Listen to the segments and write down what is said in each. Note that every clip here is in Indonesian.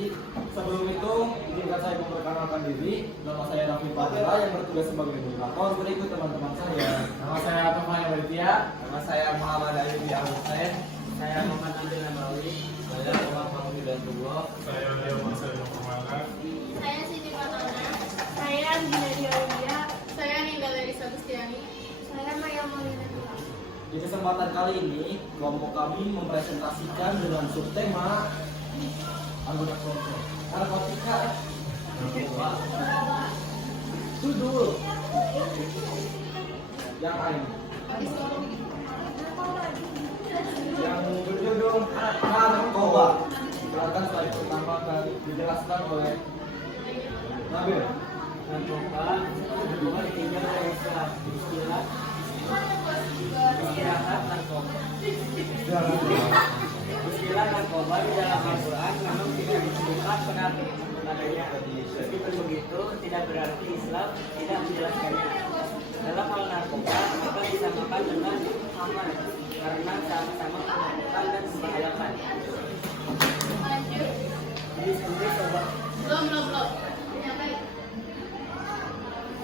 Informasi. Sebelum itu, izinkan saya memperkenalkan diri. Nama saya Raffi Fadila yang bertugas sebagai moderator. Berikut teman-teman saya. Nama saya Tufan Waditia. Nama saya Muhammad Ayubi Al-Hussein. Saya Muhammad Nabil Namawi. Saya Muhammad Mahmud Hidayatullah. Saya Leo Marcel Muhammad. Saya Siti Fatona. Saya Andina Diaulia. Saya Ninda Larissa Gustiani. Saya Maya Maulina. Di kesempatan kali ini, kelompok kami mempresentasikan dengan subtema anggota kelompok narkotika. Judul yang lain yang berjudul narkoba. Silakan slide pertama kali dijelaskan oleh Nabil. Narkoba ditinjau oleh istilah istirahat narkoba. Istilah narkoba di dalam Al-Quran memang tidak disebutkan padanya. Meskipun begitu, tidak berarti Islam tidak menjelaskannya. Dalam hal narkoba, maka disamakan dengan aman karena sama-sama menakutkan dan membahayakan. Lanjut. Di sini obat, Belum.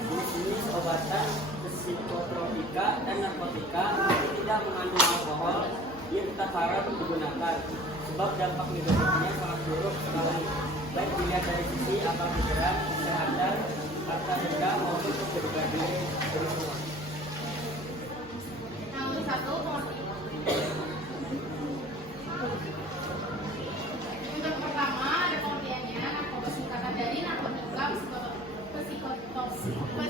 di sini obatan psikotropika dan narkotika tidak mengandung alkohol yang tetap haram digunakan sebab dampak negatifnya sangat buruk sekali, baik dilihat dari sisi akal pikiran, kesehatan, harta benda maupun kepribadian berhubungan. Yang satu untuk pertama ada pengertiannya. Narkoba singkatan dari narkotika,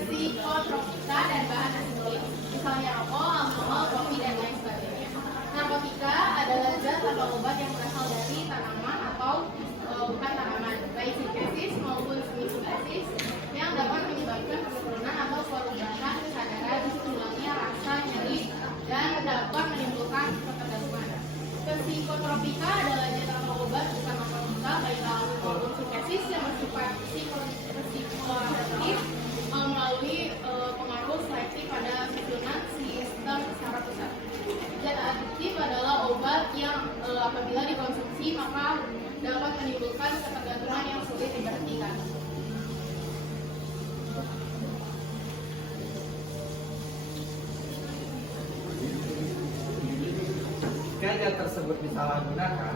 psikotropika dan bahan asing, misalnya rokok, alkohol, kopi dan lain sebagainya. Narkotika adalah zat atau obat yang berasal dari tanaman atau bukan tanaman, baik sintetis maupun semi sintetis, yang dapat menyebabkan penurunan atau perubahan kesadaran, hilangnya rasa nyeri, dan dapat menimbulkan ketergantungan. Psikotropika adalah zat atau obat bukan narkotika, baik alkohol maupun sintetis yang bersifat psikoaktif melalui pengaruh selektif pada susunan sistem saraf pusat. Zat adiktif adalah obat yang apabila dikonsumsi maka dapat menimbulkan ketergantungan yang sulit diberhentikan. Jika zat tersebut disalahgunakan,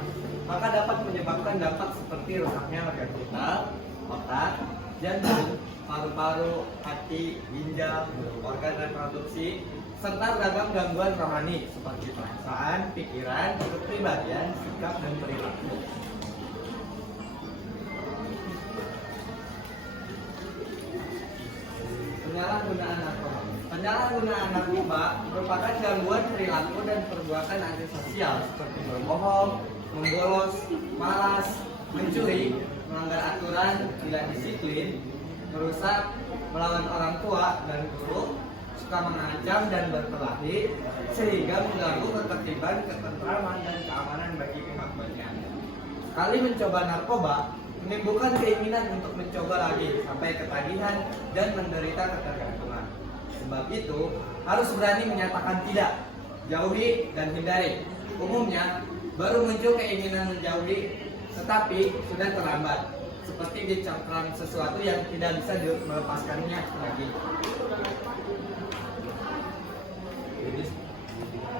maka dapat menyebabkan dampak seperti rusaknya organ vital, otak, jantung, paru-paru, hati, ginjal, organ reproduksi, serta beragam gangguan rohani seperti perasaan, pikiran, kepribadian, sikap, dan perilaku. Penyalahgunaan narkoba. Penyalahgunaan narkoba merupakan gangguan perilaku dan perbuatan antisosial seperti berbohong, membolos, malas, mencuri, melanggar aturan, tidak disiplin, merusak, melawan orang tua dan guru, suka mengancam dan berkelahi, sehingga mengganggu ketertiban, ketentraman, dan keamanan bagi pihak banyak. Sekali mencoba narkoba, menimbulkan keinginan untuk mencoba lagi sampai ketagihan dan menderita ketergantungan. Sebab itu, harus berani menyatakan tidak, jauhi dan hindari. Umumnya, baru muncul keinginan menjauhi, tetapi sudah terlambat. Seperti dicengkram sesuatu yang tidak bisa melepaskannya lagi.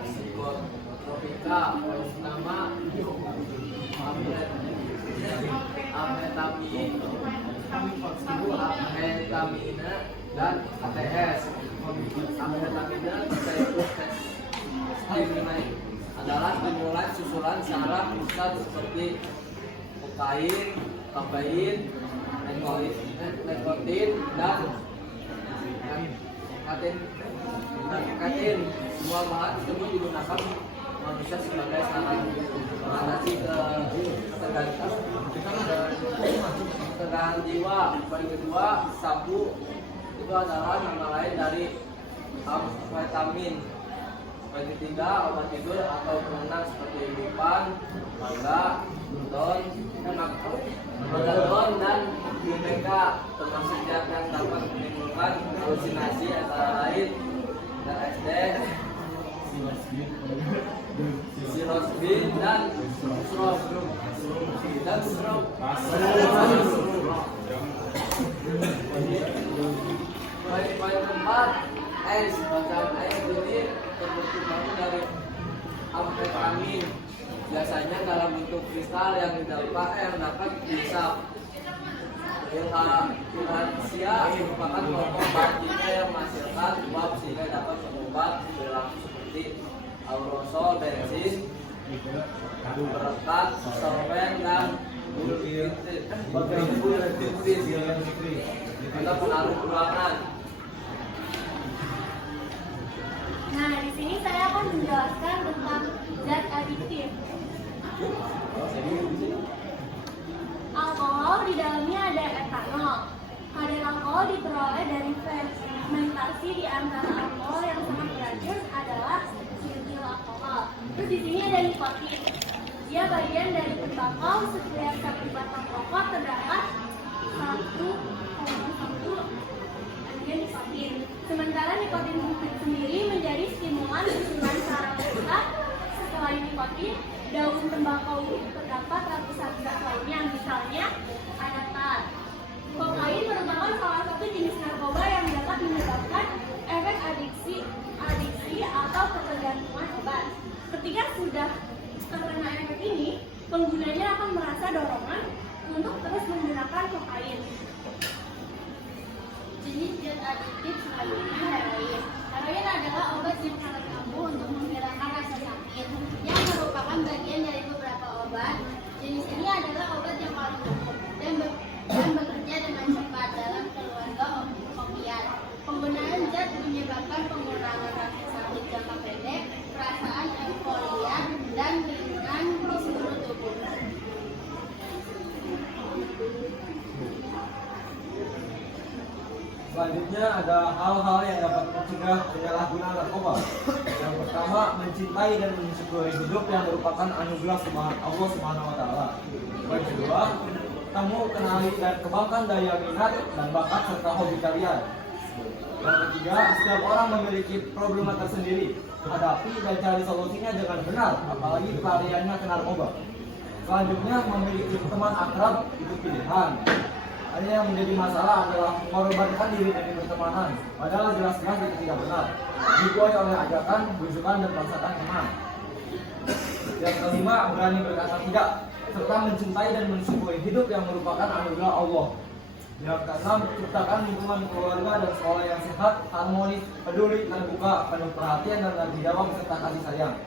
Psikotropika pertama amfetamin, amfetamina dan ATS. Amfetamina adalah stimulan susulan saraf pusat seperti kokain, kafein, nikotin, dan katein. Semua bahan tersebut digunakan manusia sebagai sarana mengatasi ketegangan jiwa. Yang kedua, sabu itu adalah nama lain dari amfetamin. Yang ketiga, obat tidur atau penenang seperti Dipan, mangga, don, dan BPK, termasuk zat yang dapat menimbulkan halusinasi antara lain LSD, psilocybin dan Dan bro. Poin keempat, semacam air ini terbentuk baru dari amfetamin, biasanya dalam bentuk kristal yang dapat dihisap. Ilhansia merupakan kelompok bahan kimia yang menghasilkan uap sehingga dapat mengubah perilaku seperti aerosol, bensin, perekat, solvent, dan atau pengaruh ruangan. Nah, di sini saya akan menjelaskan tentang zat adiktif. Alkohol di dalamnya ada etanol. Kadar alkohol diperoleh dari fermentasi di antara alkohol yang sangat beracun adalah etil alkohol. Terus di sini ada nikotin. Dia bagian dari tembakau. Setiap satu batang rokok terdapat 1,1 nikotin. Sementara nikotin sendiri menjadi stimulan susunan saraf pusat. Selain nikotin, daun tembakau terdapat ratusan zat lainnya, misalnya ada tar. Kokain merupakan salah satu jenis narkoba yang dapat menyebabkan efek adiksi atau ketergantungan obat. Ketika sudah terkena efek ini, penggunanya akan merasa dorongan untuk terus menggunakan kokain. Jenis zat adiktif selanjutnya heroin. Heroin adalah obat yang sangat ampuh untuk menghilangkan rasa sakit, yang merupakan bagian dari beberapa obat. Jenis ini adalah obat yang paling umum dan bekerja dengan cepat dalam keluarga opiat. Penggunaan zat menyebabkan pengurangan rasa sakit jangka pendek, perasaan euforia, dan keinginan di seluruh tubuh. Selanjutnya ada hal-hal yang dapat mencegah penyalahgunaan narkoba. Yang pertama, mencintai dan mensyukuri hidup yang merupakan anugerah Allah Subhanahu wa taala. Yang kedua, kamu kenali dan kembangkan daya minat dan bakat serta hobi kalian. Yang ketiga, setiap orang memiliki problema tersendiri. Hadapi dan cari solusinya dengan benar, apalagi pelariannya ke narkoba. Selanjutnya, memiliki teman akrab itu pilihan. Hanya yang menjadi masalah adalah mengorbankan diri dari pertemanan, padahal jelas-jelas itu tidak benar. Dikuasai oleh ajakan, bujukan, dan paksakan teman. Yang kelima, berani berkata tidak, serta mencintai dan mensyukuri hidup yang merupakan anugerah Allah. Yang keenam, ciptakan lingkungan keluarga dan sekolah yang sehat, harmonis, peduli, terbuka, penuh perhatian dan tanggung jawab serta kasih sayang.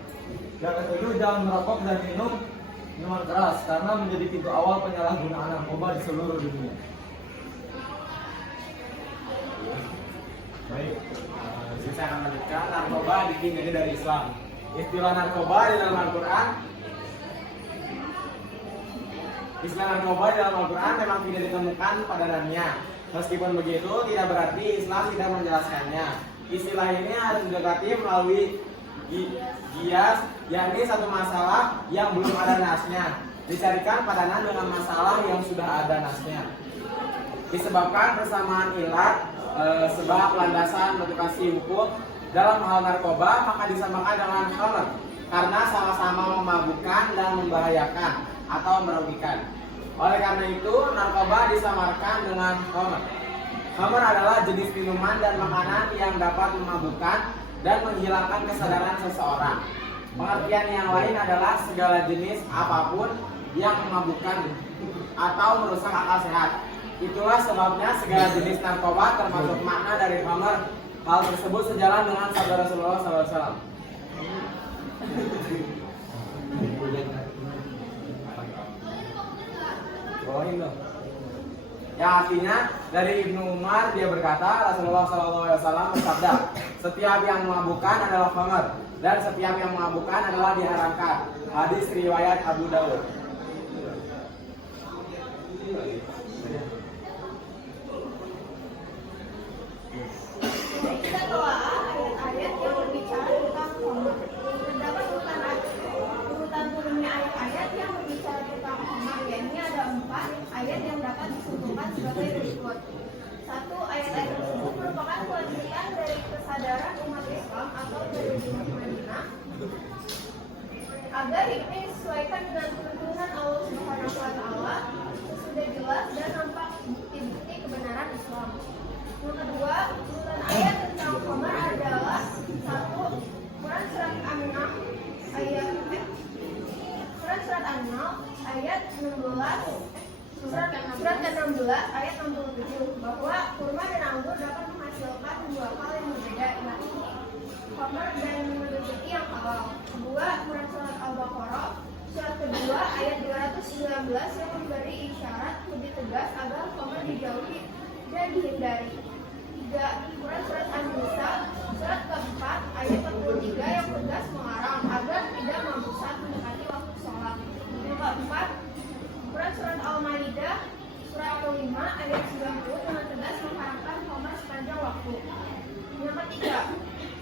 Yang ketujuh, jangan merokok dan minum minuman keras karena menjadi pintu awal penyalahgunaan narkoba di seluruh dunia. Baik, saya akan melanjutkan narkoba dimulai dari Islam. Istilah narkoba di dalam Al-Quran, memang tidak ditemukan padanannya. Meskipun begitu, tidak berarti Islam tidak menjelaskannya. Istilah ini harus didekati melalui gias, yakni satu masalah yang belum ada nasnya. Dicarikan padanan dengan masalah yang sudah ada nasnya. Disebabkan persamaan ilat, sebab landasan motivasi hukum dalam hal narkoba, maka disamakan dengan khamr karena sama-sama memabukkan dan membahayakan atau merugikan. Oleh karena itu, narkoba disamarkan dengan khamr. Khamr adalah jenis minuman dan makanan yang dapat memabukkan dan menghilangkan kesadaran seseorang. Pengertian yang lain adalah segala jenis apapun yang memabukkan atau merusak akal sehat. Itulah sebabnya segala jenis narkoba termasuk makna dari khamr. Hal tersebut sejalan dengan sabda Rasulullah SAW. Yang artinya dari Ibnu Umar, dia berkata Rasulullah SAW bersabda, setiap yang memabukkan adalah khamr dan setiap yang memabukkan adalah diharamkan. Hadis riwayat Abu Dawud. Kita telah ayat-ayat yang berbicara tentang khamr. Terdapat urutan turunnya ayat-ayat yang berbicara tentang khamr, yakni ada 4 ayat yang dapat disimpulkan sebagai berikut. 1. Ayat-ayat tersebut merupakan kelanjutan dari kesadaran umat Islam atau dari umat Madinah agar hidupnya disesuaikan dengan tuntunan Allah Subhanahu wa Ta'ala sudah jelas dan nampak bukti-bukti kebenaran Islam. Yang kedua, urutan ayat tentang khamar adalah satu, Quran surat An-Nahl ayat 16, surat ke-16 ayat 67 bahwa kurma dan anggur dapat menghasilkan dua hal yang berbeda, yakni khamar dan rezeki yang halal. Kedua, Quran surat Al-Baqarah surat kedua ayat 219 yang memberi isyarat lebih tegas agar khamar dijauhi dan dihindari. Tiga, Quran surat An-Nisa surat keempat ayat 43 yang tegas melarang agar tidak mampu saat mendekati waktu sholat. Yang keempat, Quran surat Al-Maidah surat kelima ayat 90 dengan tegas mengharamkan khamar sepanjang waktu. Yang ketiga,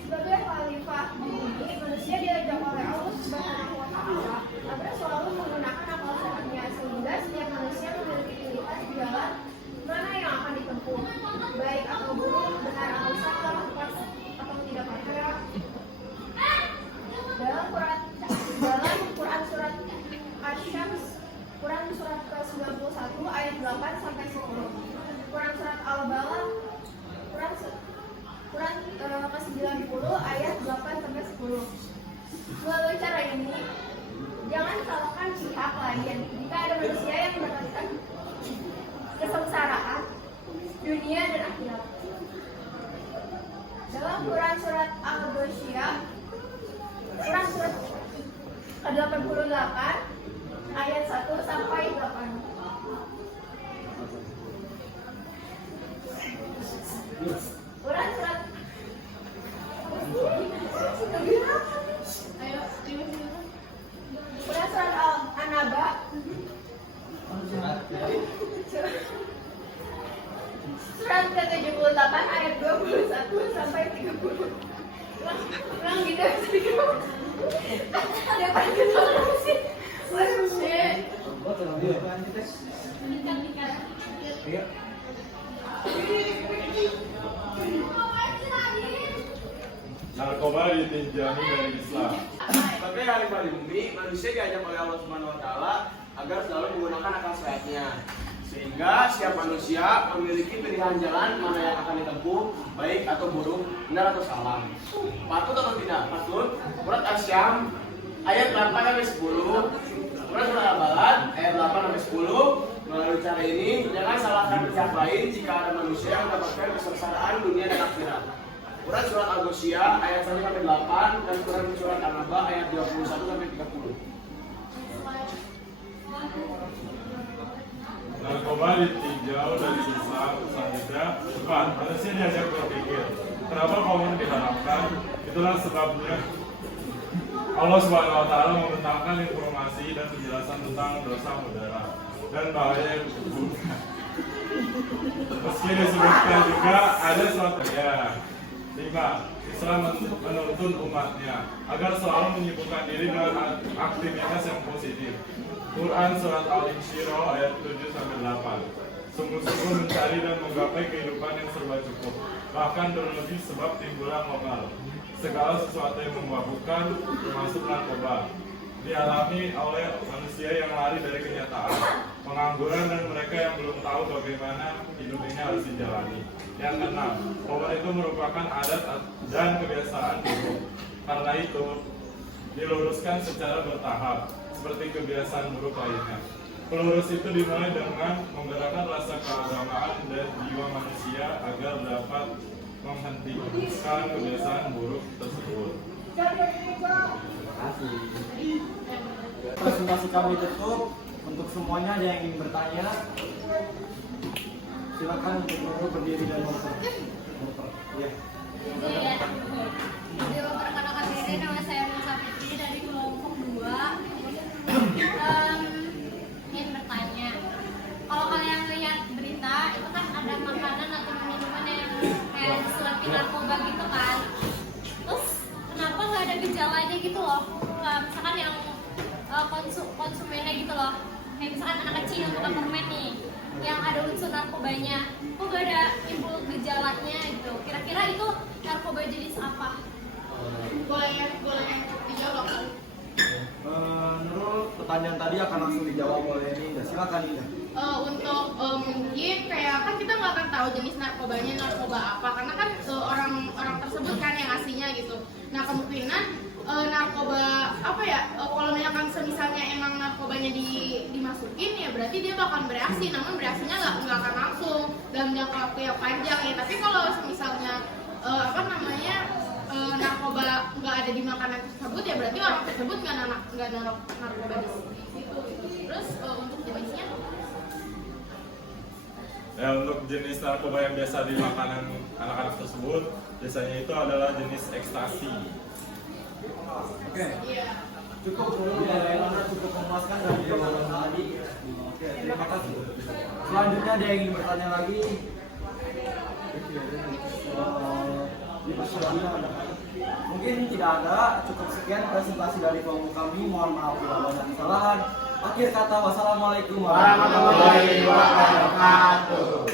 sebagai khalifah di bumi, manusia diajak oleh Allah Subhanahu wa Ta'ala agar selalu menggunakan akal sehatnya, sehingga setiap manusia memiliki pilihan jalan mana yang akan ditempuh, baik atau buruk, benar atau salah, pas atau tidak percaya. Dalam Quran surat Asy-Syams, Quran surat ke-91 ayat 8 sampai 10. Quran surat Al-Balad, Quran ke-90 ayat 8 sampai 10. Melalui cara ini, jangan salahkan pihak lain jika ada manusia yang mendapatkan kesengsaraan dunia dan akhirat. Dalam Quran surat Al-Ghasyiyah, Quran surat ke-88 ayat 1 sampai 8. Quran surat Quran surat An-Naba surat ke-78 ayat 21 sampai 30. Ulang gitu ada apa sih? Narkoba ditinjami dari Islam. Sebagai khalifah di bumi, manusia diajak oleh Allah Subhanahu wa Ta'ala agar selalu menggunakan akal sehatnya, sehingga setiap manusia memiliki pilihan jalan mana yang akan ditempuh, baik atau buruk, benar atau salah, patut atau tidak patut. Quran Asy-Syams ayat 8 sampai 10, Quran surat Al-Balad ayat 8 sampai 10. Melalui cara ini, jangan salahkan pihak lain jika ada manusia yang mendapatkan kesengsaraan dunia dan akhirat. Quran surat Al-Ghasyiyah ayat 1 sampai 8 dan Quran surat An-Naba ayat 21 sampai 30. Narkoba ditinjau dari Islam. Selanjutnya, depan manusia diajak berpikir, kenapa khamar diharamkan? Itulah sebabnya Allah Subhanahu wa Ta'ala membentangkan informasi dan penjelasan tentang dosa mudarat dan bahaya yang disebutkan. Meski disebutkan juga ada suatu ya. 5. Islam menuntun umatnya agar selalu menyibukkan diri dengan aktivitas yang positif. Quran surat Al-Insyirah ayat 7 sampai 8. Sungguh-sungguh mencari dan menggapai kehidupan yang serba cukup, bahkan terlebih sebab timbulan lokal. Segala sesuatu yang memabukkan, termasuk narkoba, dialami oleh manusia yang lari dari kenyataan, pengangguran, dan mereka yang belum tahu bagaimana hidup ini harus dijalani. Yang keenam, khamar itu merupakan adat dan kebiasaan buruk. Karena itu, diluruskan secara bertahap, seperti kebiasaan buruk lainnya. Pelurus itu dimulai dengan menggerakkan rasa keagamaan dan jiwa manusia agar dapat menghentikan kebiasaan buruk tersebut. Presentasi kami ditutup. Untuk semuanya ada yang ingin bertanya, silakan untuk berdiri dan ngobrol. Ya. Jadi perkenalkan diri, nama saya Musa Fitri dari kelompok 2. Ingin bertanya, kalau kalian lihat berita itu kan ada makanan atau minuman yang kayak diselapin narkoba gitu kan, terus kenapa nggak ada gejalanya gitu loh? Misalkan yang konsumennya gitu loh, kayak misalkan anak kecil yang bukan permen nih, yang ada unsur narkobanya, kok gak ada timbul gejalanya gitu? Kira-kira itu narkoba jenis apa? Boleh dijawab. Nurul, pertanyaan tadi akan langsung dijawab oleh Ninda. Silakan Ninda. Untuk mungkin kayak kan kita nggak akan tahu jenis narkobanya narkoba apa karena kan orang tersebut kan yang aslinya gitu. Nah kemungkinan narkoba apa ya kalau misalkan semisalnya emang narkobanya dimasukin ya berarti dia bakal bereaksi, namun bereaksinya nggak akan langsung dalam jangka waktu yang panjang ya. Tapi kalau misalnya narkoba nggak ada di makanan tersebut ya berarti orang tersebut nggak naruh narkoba di situ gitu. Terus untuk jenisnya Ya, untuk jenis narkoba yang biasa di makanan anak-anak tersebut biasanya itu adalah jenis ekstasi. Oke. iya. Cukup Nurul, Anda cukup memuaskan dari jawaban tadi. Oke, terima kasih. Selanjutnya ada yang ingin bertanya lagi? Mungkin tidak ada. Cukup sekian presentasi dari kelompok kami. Mohon maaf bila ada kesalahan. Akhir kata, wassalamualaikum warahmatullahi wabarakatuh.